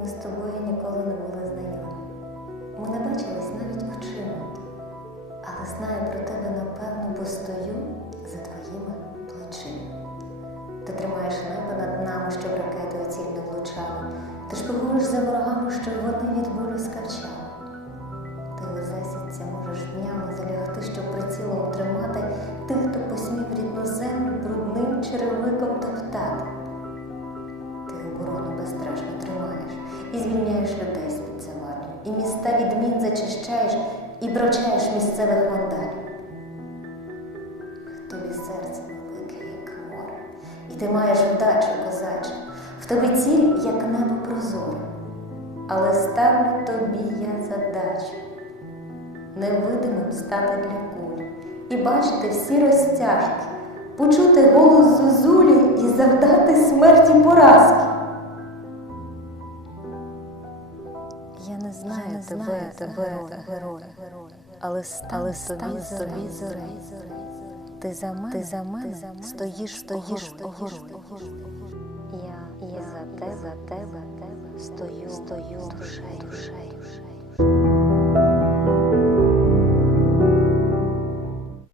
Ми з тобою ніколи не були знайомі. Ми не бачились навіть очима, але знаю про тебе напевно, бо стою за твоїми плечима. Ти тримаєш небо над нами, щоб ракети у ціль не влучали. Ти шпигуєш за ворогами, щоб вони від болю скавчали. Ти засідця можеш днями залягти, щоб і звільняєш людей з під і міста від мін зачищаєш і прочаєш місцевих вандалів. В тобі серце велике, як море, і ти маєш вдачу, козаче, в тобі ціль, як небо прозоре. Але ставлю тобі я задачу невидимим стати для куль і бачити всі розтяжки, почути голос зозулі Я не знаю Я не тебе, знаю тебе, тебе, героя, але стали тобі собі зори. Ти за мене, ти за мене. стоїш, стоїш, стоїш. Я, я за тебе, за тебе стою, стою душею, душею.